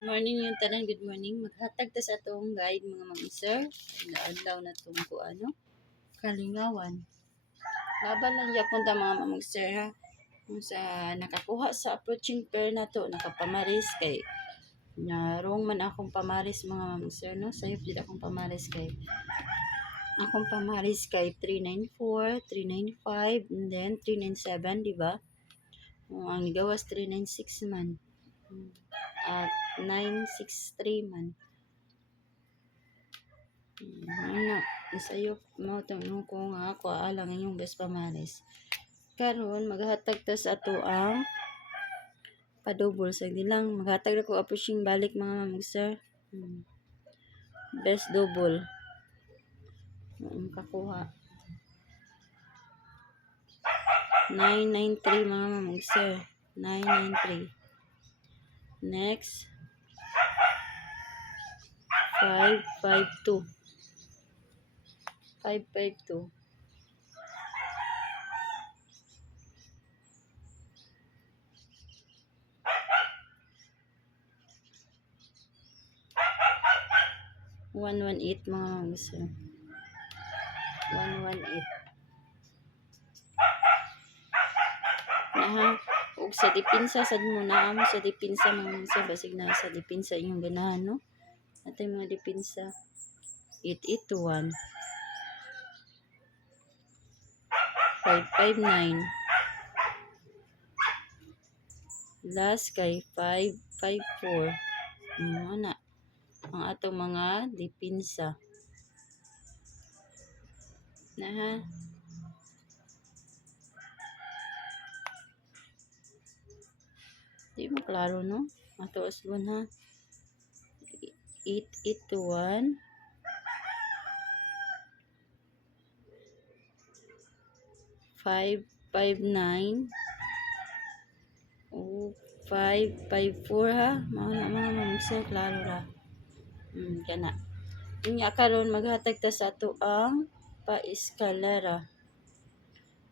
Morning yung tanan, good morning. Maghatag ta sa atong guide mga mag-sir. Adlaw na tong ko ano, kalingawan. Laban lang yapon ta mga mag-sir ha. Kung sa nakakuha sa approaching pair na to, nakapamaris kay narong man akong pamaris mga mag-sir no. Sayop jud akong pamaris kay akong pamaris kay 394, 395, and then 397, di ba? Ang gawas 396 man. At 963 man. Ano, isayo mo tanong ko nga ako alang inyong best pamaris. Karon maghatag ta sa ato ang padouble sa dilang maghatag ako approaching balik mga mag-sir. Best double. Kakuha. 993 mga mag-sir. 993. Next. 552. 552. One one eight mga mag-sir. 118. Naha, ug sa dipinsa sad mo na amo sa dipinsa mga mag-sir basig na sa dipinsa inyong ganahan no. Atay mga dipinsa. 8821. 559. Last kay 554. Ano ang atong mga dipinsa. Naha. Di mo klaro no? Ato asbon ha. 8821. 559. Oh, 554 ha. Mga mamsa klaro ra. Kana. Inya karon maghatag ta sa ato ang pa-eskalera.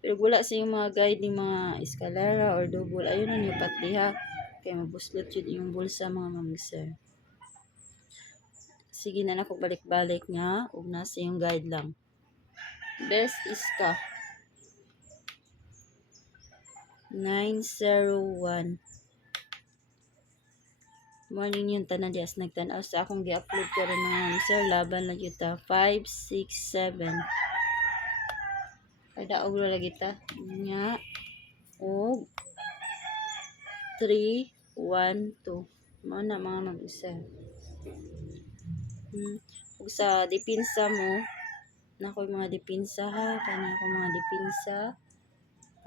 Pero wala sa yung mga guide ni mga eskalera or double. Ayun na niyo patiha. Kaya mabuslot yun yung bulsa mga mamsa. Sige na ako balik-balik nga. Huwag nasa yung guide lang. Best iska. 901. Morning yung tanan dias nagtanaw sa akong gi-upload ko rin mga sir laban lang yuta 567. Kada og lagi ta nya og 312. Mao na mga mag-isa. Ug sa dipinsa mo nakoy mga dipinsa ha kani ako mga dipinsa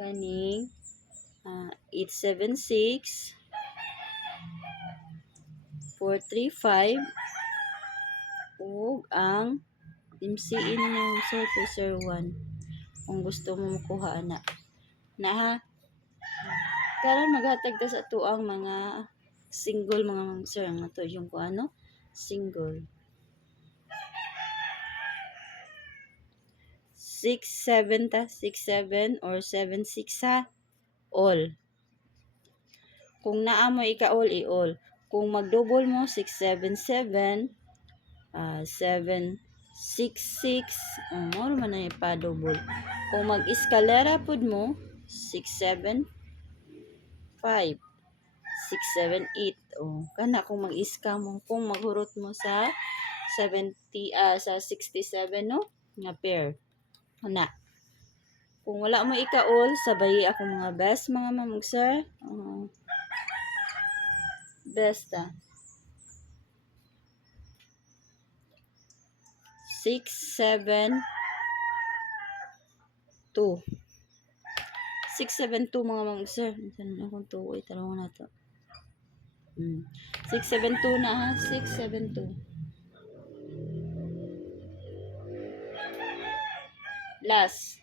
kaning 876 435 ug ang MCN mo sir 201 kung gusto mo makuha na ha. Karon maghatag ta sa tuang mga single mga sir ang ato yung kuano single 67 ta 67 or 76 ha all. Kung naa mo ika-all i-all. Kung mag-double mo 677 766 mo man na ipa-double. Kung mag-eskalera pud mo 675 678 kana kung mag-iska mo kung maghurot mo sa 70 sa 67 no nga pair ana. Kung wala mo ika-all sabay ako mga best mga mamag-sir best 672 672 mga mag-sir tanong akong tuoy tanong na to 672 na ha 672 last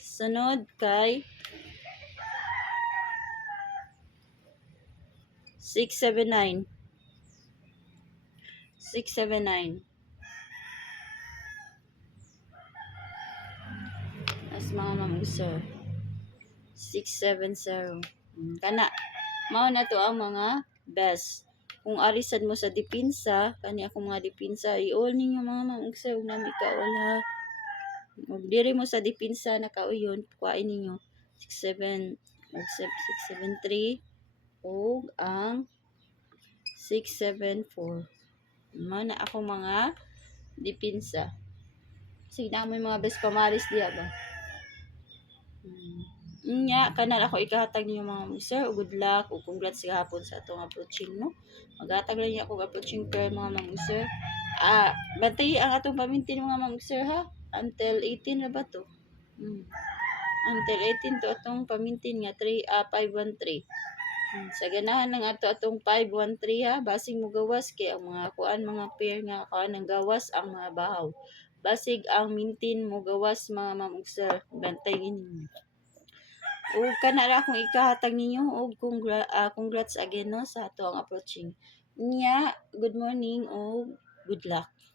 sunod kay 679 as mga mamag-sir 670 kana mao na to ang mga best kung arisan mo sa dipinsa, kani akong mga dipinsa, i-all ninyo mga ma'am ug sir, ug nami ka-all ha. Ug diri mo sa dipinsa nakauyon, kuhain ninyo 67 ug 673 ug ang 674. Mao na ako mga dipinsa. Sige na may mga best pamaris diha ba. Nya kanal ako ikahatag ninyo mga sir, good luck ug congrats gahapon sa atong approaching no. Maghatag lang niya ako approaching prayer mga ma'am sir. Bantay ang atong pamintin mga ma'am sir ha. Until 18 na ba to? Until 18 to atong pamintin nga 513. Sa ganahan ng atong 513 ha, basig mo gawas kay ang mga kuan mga pair nga kuan ng gawas ang mga bahaw. Basig ang mintin mo gawas mga ma'am ug sir, bantayin ninyo. Ug kana ra akong ikahatag ninyo ug congrats again no sa ato ang approaching. Nya, good morning ug good luck.